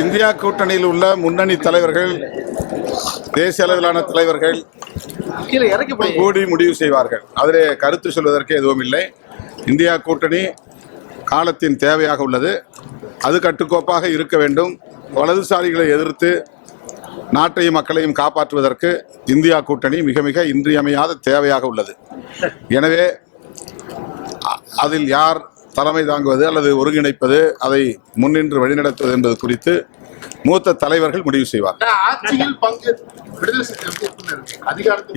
India கூட்டணியில் உள்ள முன்னணி தலைவர்கள், தேசிய அளவிலான தலைவர்கள் கூடி முடிவு செய்வார்கள். அதிலே கருத்து சொல்வதற்கு எதுவும் இல்லை. இந்தியா கூட்டணி காலத்தின் தேவையாக உள்ளது. அது கட்டுக்கோப்பாக இருக்க வேண்டும். வலதுசாரிகளை எதிர்த்து நாட்டையும் மக்களையும் காப்பாற்றுவதற்கு இந்தியா கூட்டணி மிக மிக இன்றியமையாத தேவையாக உள்ளது. எனவே அதில் யார் தலைமை தாங்குவது அல்லது ஒருங்கிணைப்பது, அதை முன்னின்று வழிநடத்துவது என்பது குறித்து மூத்த தலைவர்கள் முடிவு செய்வார்.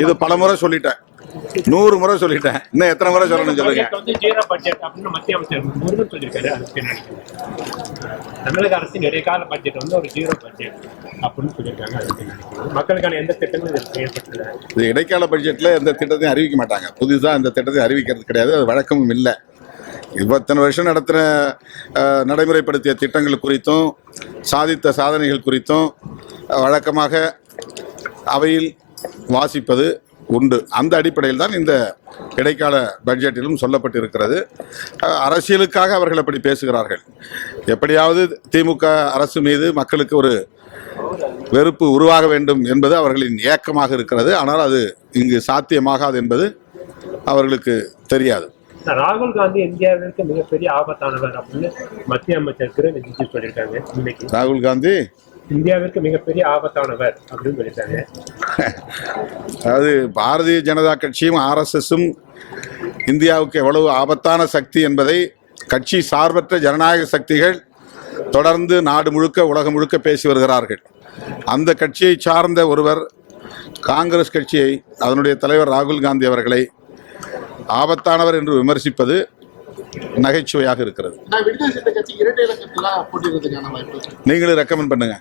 இது பல முறை சொல்லிட்டேன், 100 முறை சொல்லிட்டேன். இன்னும் எத்தனை முறை சொல்லணும் சொல்லுங்க. தமிழக அரசின் இடைக்கால பட்ஜெட் வந்து ஒரு ஜீரோ பட்ஜெட் அப்படின்னு சொல்லியிருக்காங்க. மக்களுக்கான எந்த திட்டங்களும் செய்யப்பட்டது. இது இடைக்கால பட்ஜெட்ல எந்த திட்டத்தையும் அறிவிக்க மாட்டாங்க. புதுசாக இந்த திட்டத்தை அறிவிக்கிறது கிடையாது. அது வழக்கமும் இல்லை. இத்தனை வருஷம் நடத்தின நடைமுறைப்படுத்திய திட்டங்கள் குறித்தும் சாதித்த சாதனைகள் குறித்தும் வழக்கமாக அவையில் வாசிப்பது உண்டு. அந்த அடிப்படையில் தான் இந்த இடைக்கால பட்ஜெட்டிலும் சொல்லப்பட்டிருக்கிறது. அரசியலுக்காக அவர்கள் அப்படி பேசுகிறார்கள். எப்படியாவது திமுக அரசு மீது மக்களுக்கு ஒரு வெறுப்பு உருவாக வேண்டும் என்பது அவர்களின் ஏக்கமாக இருக்கிறது. ஆனால் அது இங்கு சாத்தியமாகாது என்பது அவர்களுக்கு தெரியாது. ராகுல் காந்தி இந்தியாவிற்கு மிகப்பெரிய ஆபத்தானவர் அப்படின்னு மத்திய அமைச்சர் கிரண் ரிஜிஜு சொல்லியிருக்காங்க. இன்னைக்கு ராகுல் காந்தி இந்தியாவிற்கு மிகப்பெரிய ஆபத்தானவர் அப்படின்னு சொல்லியிருக்காங்க. அதாவது பாரதிய ஜனதா கட்சியும் RSSம் இந்தியாவுக்கு எவ்வளவு ஆபத்தான சக்தி என்பதை கட்சி சார்பற்ற ஜனநாயக சக்திகள் தொடர்ந்து நாடு முழுக்க உலகம் முழுக்க பேசி வருகிறார்கள். அந்த கட்சியை சார்ந்த ஒருவர் காங்கிரஸ் கட்சியை, அதனுடைய தலைவர் ராகுல் காந்தி அவர்களை ஆபத்தானவர் என்று விமர்சிப்பது நகைச்சுவையாக இருக்கிறது. விடுதலை சிறுத்தை கட்சி இரட்டை இலக்கத்தில் போட்டியிடுறதுக்கான வாய்ப்பு நீங்களும் ரெக்கமெண்ட் பண்ணுங்க.